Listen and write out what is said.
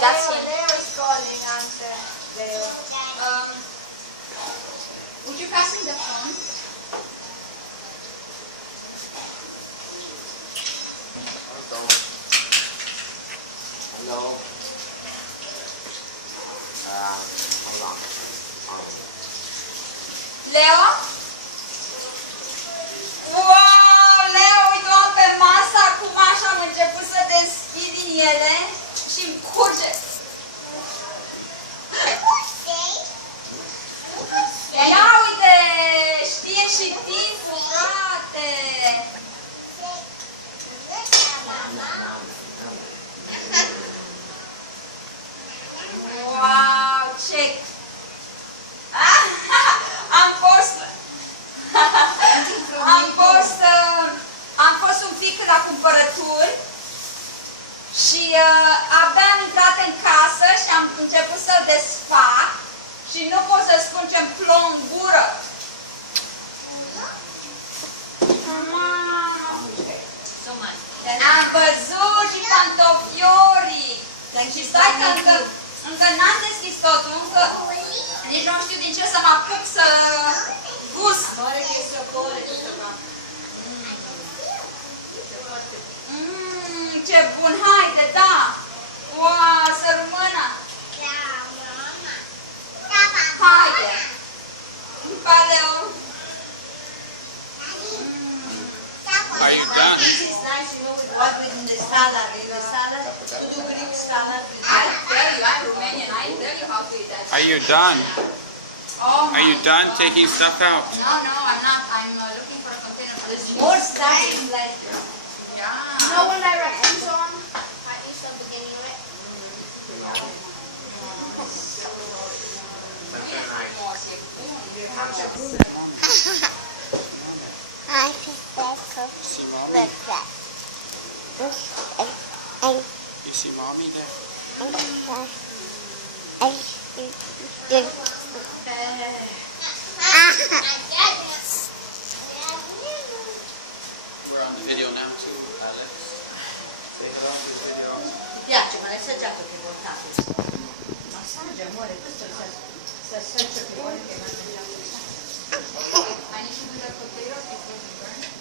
That's him. Leo is calling, answer. Leo. Would you pass me the phone? Hello. Hold on. Leo? Wow, Leo, uite-o pe masă, acum așa am început să deschid din ele și îmi curge. Ia uite, știe și timpul, frate. Wow, check. Am fost un pic la cumpărături și abia am intrat în casă și am început să desfac și nu pot să spun ce-mi plouă în gură. Am văzut și pantofiorii. Și stai că încă n-am deschis totul, încă nici nu știu din ce să mă apuc să gust. Ce bun, haide, da! Wow, să rămână! Haide! Paleo! Are you done? This is nice, you know, with what within the salad. In the salad, to do Greek salad. I tell you, I'm Romanian, I tell you how to eat that. Are you done? Oh Are you done taking stuff out? No, I'm not. I'm looking for a container for this. More stuff in like, Yeah. you know when I write hands on? I used the beginning of it. I think that cookie with that. You see mommy there? We're on the video now too, Alex. Say hello to the video. Ti piace, ma l'hai assaggiato che portato? Assaggia, amore, questo è il assaggio che vuole che mi ha mangiato. I need to do that potato before you burn.